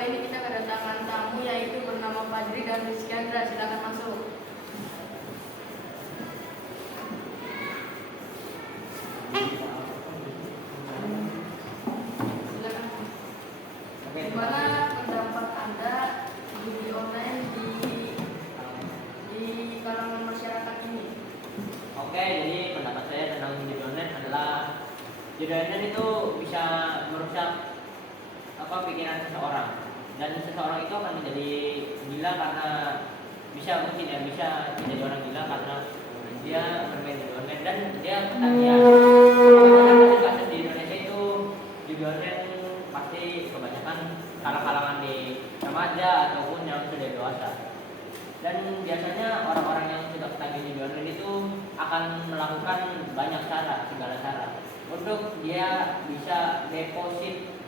kali ini kita kedatangan tamu yaitu bernama Fadri dan Rizky Andra. Silakan masuk. Silakan. Gimana pendapat Anda judi online di kalangan masyarakat ini? Oke, jadi pendapat saya tentang judi online adalah judi online itu bisa merusak pikiran seseorang, dan seseorang itu akan menjadi gila karena bisa menjadi orang gila karena dia bermain judi online dan dia ketagihan. Kasus di Indonesia itu judi online pasti kebanyakan kalangan di remaja ataupun yang sudah dewasa. Dan biasanya orang-orang yang sudah ketagihan judi online itu akan melakukan segala cara untuk dia bisa deposit.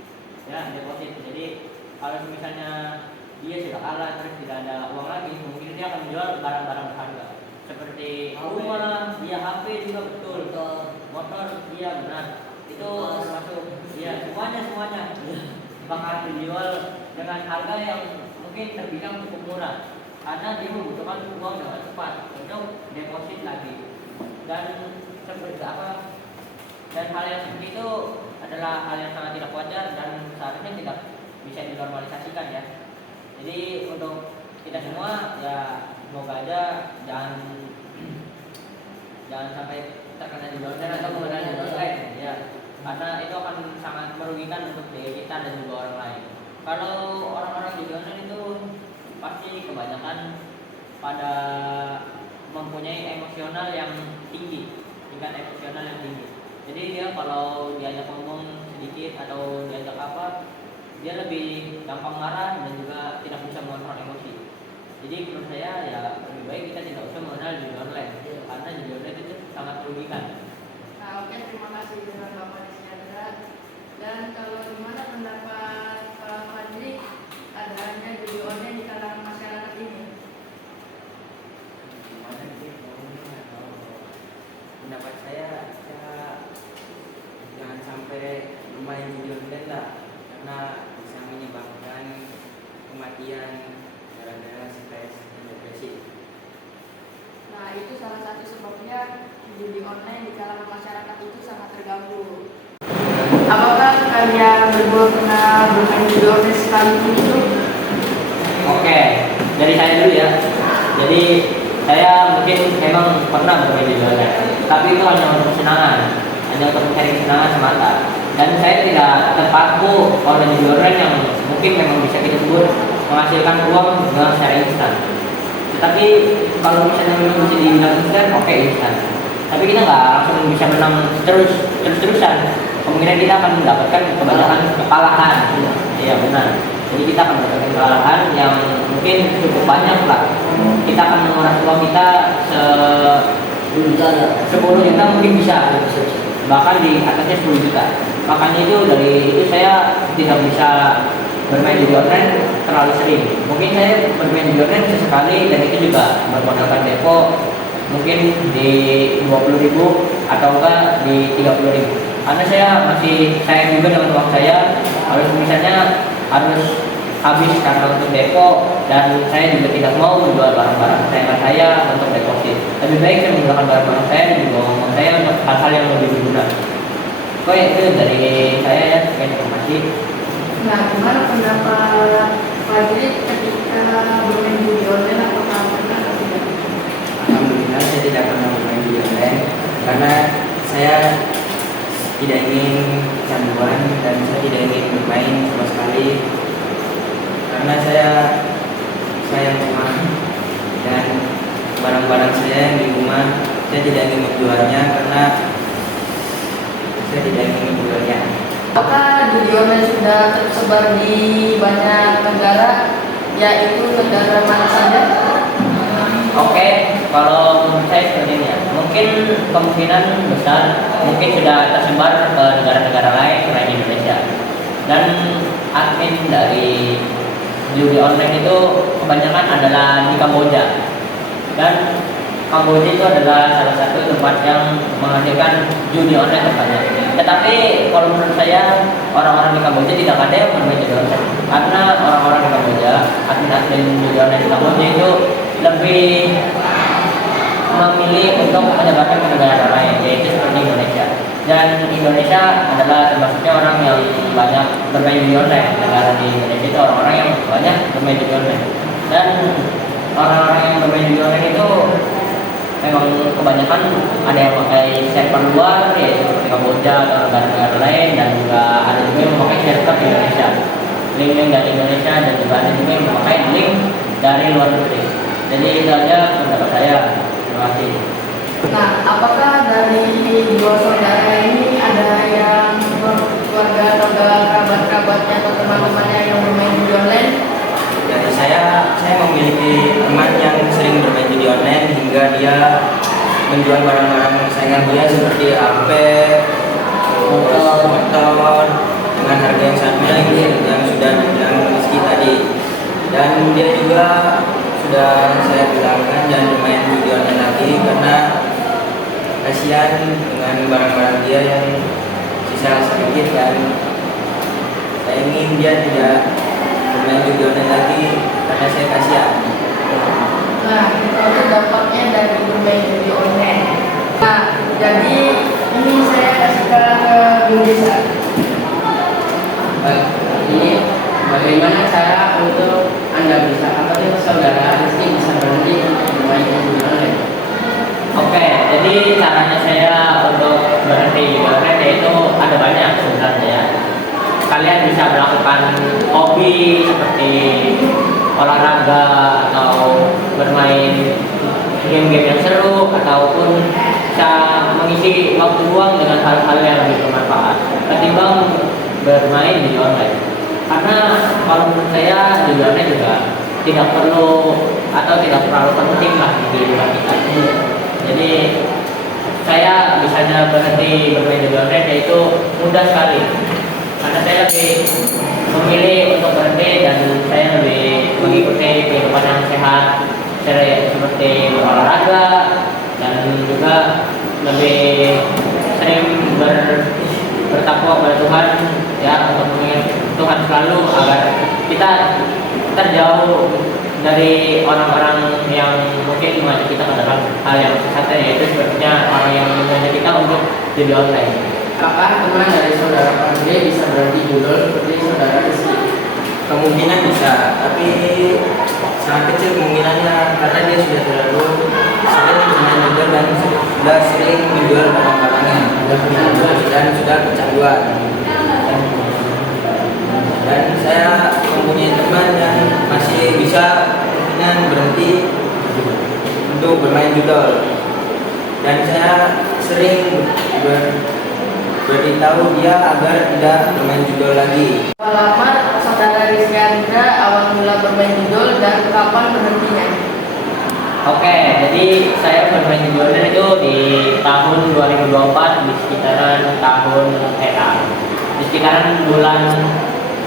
Jadi kalau misalnya dia sudah kalah terus tidak ada uang lagi, mungkin dia akan menjual barang-barang berharga seperti rumah, HP juga betul, motor, benar. Itu termasuk semuanya bakal dijual dengan harga yang mungkin terbilang cukup murah karena dia membutuhkan uang dengan cepat untuk deposit lagi. Dan hal yang seperti itu adalah hal yang sangat tidak wajar dan seharusnya tidak bisa dinormalisasikan ya. Jadi untuk kita semua ya semoga aja jangan sampai terkena judi online atau menggunakan judi online ya, karena itu akan sangat merugikan untuk diri kita dan juga orang lain. Kalau orang-orang judi online itu pasti kebanyakan pada mempunyai emosional yang tinggi, tingkat emosional yang tinggi. Jadi dia kalau diajak ngomong sedikit atau diajak dia lebih gampang marah dan juga tidak bisa mengontrol emosi. Jadi menurut saya ya lebih baik kita tidak usah mengenal judi online karena judi online itu sangat merugikan. Nah, oke, terima kasih dengan Bapak Rizky Andra. Dan kalau gimana pendapat Pak Fadri adanya judi online di kalangan masyarakat ini? Pendapat saya jangan sampai bermain judi online lah, karena bisa menyebabkan kematian gara-gara stres dan depresi. Nah, itu salah satu sebabnya judi online di kalangan masyarakat itu sangat terganggu. Apakah kalian berdua pernah bermain judi online sekali itu? Oke, dari saya dulu ya. Jadi saya mungkin memang pernah bermain judi online, tapi itu hanya untuk kesenangan, hanya untuk mencari kesenangan semata. Dan saya tidak terpaku oleh judi online yang mungkin memang bisa kita sebut menghasilkan uang dengan secara instan. Tetapi kalau misalnya memang bisa dibilang instan, oke, instan. Tapi kita nggak langsung bisa menang terus-terusan. Kemungkinan kita akan mendapatkan kebanyakan kekalahan. Iya benar. Jadi kita akan mendapatkan kekalahan yang mungkin cukup banyak lah. Kita akan menguras uang kita 10 juta mungkin bisa. Bahkan di atasnya 10 juta. Makanya dari itu saya tidak bisa bermain judi online terlalu sering. Mungkin saya bermain judi online sesekali dan itu juga bermodalkan depo mungkin di 20.000 atau enggak di 30.000. Karena saya masih sayang juga dengan uang saya, harus habis karena untuk depo, dan saya juga tidak mau menjual barang-barang saya untuk deposit. Lebih baik saya menggunakan barang-barang saya dan juga uang saya untuk hal-hal yang lebih berguna. Oke, itu dari saya ya, sekian informasi. Nah, gimana pendapat Fadri ketika bermain judi online atau pernah atau tidak? Alhamdulillah saya tidak pernah bermain judi online karena saya tidak ingin kecanduan dan saya tidak ingin bermain sama sekali, karena saya sayang rumah dan barang-barang saya yang di rumah. Saya tidak ingin menjualnya karena saya tidak ingin menjualnya. Apakah judi online sudah tersebar di banyak negara, yaitu negara mana saja? Oke, kalau menurut saya seperti ini ya, mungkin kemungkinan besar mungkin sudah tersebar ke negara-negara lain selain Indonesia. Dan admin dari judi online itu kebanyakan adalah di Kamboja. Dan Kamboja itu adalah salah satu tempat yang menghasilkan judi online terbanyak. Tetapi kalau menurut saya orang-orang di Kamboja tidak ada yang bermain judi online. karena orang-orang di Kamboja, admin-admin judi online di Kamboja itu lebih memilih untuk menyebarkan ke negara lain, yaitu seperti Indonesia. Dan Indonesia adalah termasuknya orang yang banyak bermain judi online. Negara di Indonesia itu orang-orang yang banyak bermain judi online. Dan orang-orang yang bermain judi online itu memang kebanyakan ada yang pakai server luar, yaitu seperti Kamboja atau negara-negara lain, dan juga ada juga yang memakai server di Indonesia, link-link dari Indonesia, dan juga ada juga yang memakai link dari luar negeri. Jadi itu aja pendapat saya. Terima kasih. Nah, apakah dari dua saudara ini ada yang keluarga atau kerabat-kerabatnya atau teman-temannya yang bermain judi online? Dari saya memiliki teman yang sering bermain judi online hingga dia menjual barang-barang saingan dia seperti HP, motor dengan harga yang sangat murah yang sudah dibilang Rizky tadi. Dan dia juga sudah saya bilangkan jangan bermain judi online lagi karena kasihan dengan barang-barang dia yang sisa sedikit, dan saya ingin dia tidak bermain judi online lagi karena saya kasihan. Nah, itu dampaknya dari bermain judi online. Nah, jadi ini saya kasih ke Yudisa. Baik, ini bagaimana cara untuk Anda bisa atau saudara Rizky bisa berhenti untuk bermain judi online? Oke, jadi caranya saya untuk berhenti judi online yaitu ada banyak sebenarnya ya. Kalian bisa melakukan hobi seperti olahraga atau bermain game-game yang seru, ataupun bisa mengisi waktu luang dengan hal-hal yang lebih bermanfaat ketimbang bermain judi online. Karena kalau menurut saya judi online juga tidak perlu atau tidak terlalu penting lah di kehidupan kita. Jadi saya bisanya berhenti bermain judi online yaitu mudah sekali, karena saya lebih memilih untuk berhenti dan saya lebih mengikuti kehidupan yang sehat, seperti berolahraga, dan juga lebih sering bertakwa kepada Tuhan ya, untuk mengingat Tuhan selalu agar kita terjauh dari orang-orang yang mungkin mengajak kita ke dalam hal yang sesat, yaitu sepertinya orang yang mengajak kita untuk judi online. Apakah teman dari saudara Fadli bisa berhenti judul seperti saudara Rizky? Kemungkinan bisa, tapi sangat kecil kemungkinannya karena dia sudah terlalu sering bermain judi dan sudah sering menjual barang-barangnya dan sudah kecanduan. Dan saya mempunyai teman yang masih bisa kemungkinan berhenti untuk bermain judi, dan saya sering beritahu dia agar tidak bermain judi lagi. Berapa lama saudara Rizky Andra awal mula bermain judi dan kapan berhentinya? Oke, jadi saya bermain judi online itu di tahun 2024 di sekitaran bulan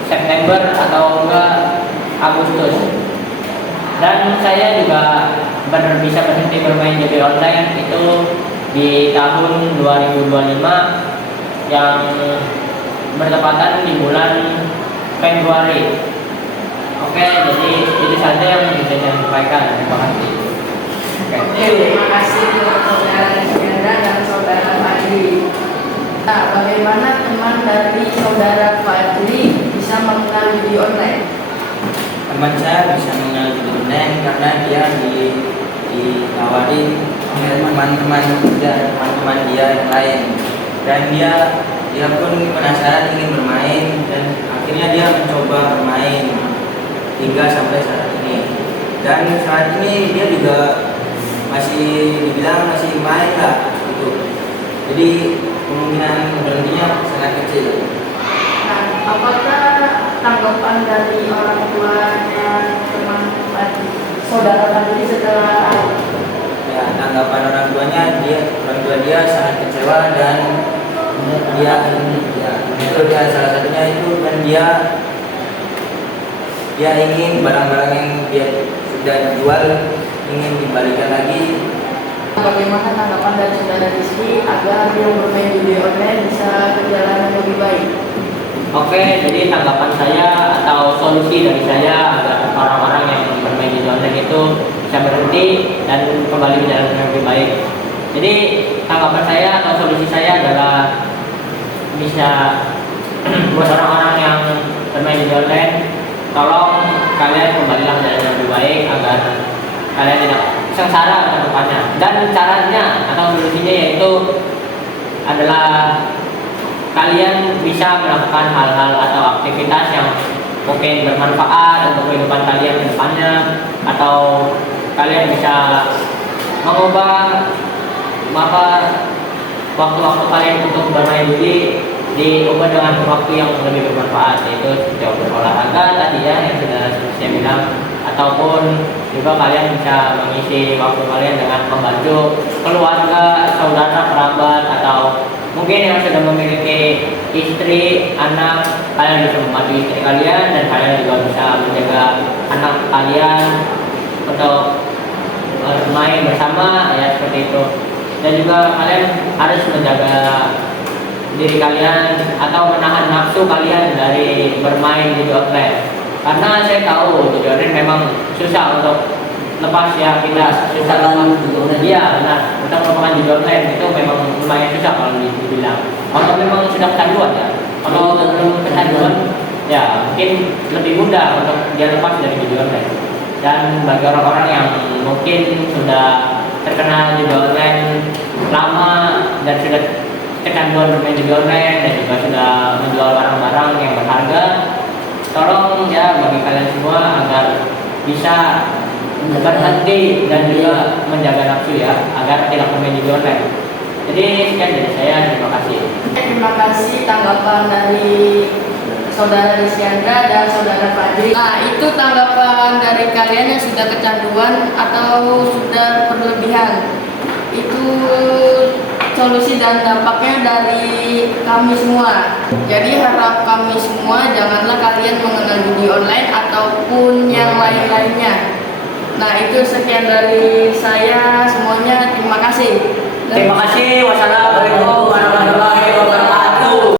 September atau enggak Agustus. Dan saya juga bisa berhenti bermain judi online itu di tahun 2025 yang bertepatan di bulan Februari. Oke, jadi itu saja yang bisa saya sampaikan. Terima kasih. Oke, terima kasih untuk saudara Rizky Andra dan saudara Fadli. Nah, bagaimana teman dari saudara Fadli bisa mengenal judi online? Teman saya bisa mengenal judi online karena dia ditawarin oleh teman-teman dia yang lain, dan dia pun penasaran ingin bermain, dan akhirnya dia mencoba bermain hingga sampai saat ini. Dan saat ini dia juga masih dibilang masih main lah gitu. Jadi kemungkinan berhentinya sangat kecil. Nah, apakah tanggapan dari orang tuanya teman Fadli, saudara Fadli setelah Ya, tanggapan orang tua dia sangat kecewa, dan itu dia salah satunya itu, dan dia ingin barang-barang yang dia sudah jual ingin dibalikan lagi. bagaimana tanggapan dari saudara Rizky agar yang bermain judi online bisa berjalan lebih baik? Oke, jadi tanggapan saya atau solusi dari saya agar orang-orang yang bermain judi online itu bisa berhenti dan kembali ke jalan yang lebih baik. Jadi tanggapan saya atau solusi saya adalah bisa buat orang-orang yang bermain judi online, tolong kalian kembalilah ke jalan yang lebih baik agar kalian tidak sengsara ke depannya. Dan caranya atau solusinya yaitu adalah kalian bisa melakukan hal-hal atau aktivitas yang mungkin bermanfaat untuk kehidupan kalian ke depannya, atau kalian bisa mengubah waktu-waktu kalian untuk bermain judi diubah dengan waktu yang lebih bermanfaat, yaitu seperti berolahraga tadi ya yang sudah saya bilang, ataupun juga kalian bisa mengisi waktu kalian dengan membantu keluarga, saudara, kerabat, atau mungkin yang sudah memiliki istri, anak, kalian bisa membantu istri kalian, dan kalian juga bisa menjaga anak kalian untuk bermain bersama ya seperti itu. Dan juga kalian harus menjaga diri kalian atau menahan nafsu kalian dari bermain judi online, karena saya tahu judi online memang susah untuk lepas ya, kita susah kan. Iya benar, untuk melupakan judi online itu memang lumayan susah kalau dibilang. Kalau memang sudah kecanduan ya, kalau belum kecanduan ya mungkin lebih mudah untuk dia lepas dari judi online. Dan bagi orang-orang yang mungkin sudah terkena judi online lama dan sudah kecanduan bermain judi online dan juga sudah menjual barang-barang yang berharga, tolong ya bagi kalian semua agar bisa berhenti dan juga menjaga nafsu ya, agar tidak bermain judi online. Jadi sekian dari saya, terima kasih. Terima kasih tanggapan dari Saudara Risyandra dan Saudara Fadri. Nah, itu tanggapan dari kalian yang sudah kecanduan atau sudah berlebihan. Itu solusi dan dampaknya dari kami semua. Jadi harap kami semua janganlah kalian mengenal judi online ataupun yang lain-lainnya. Nah, itu sekian dari saya semuanya. Terima kasih. Terima kasih. Wassalamualaikum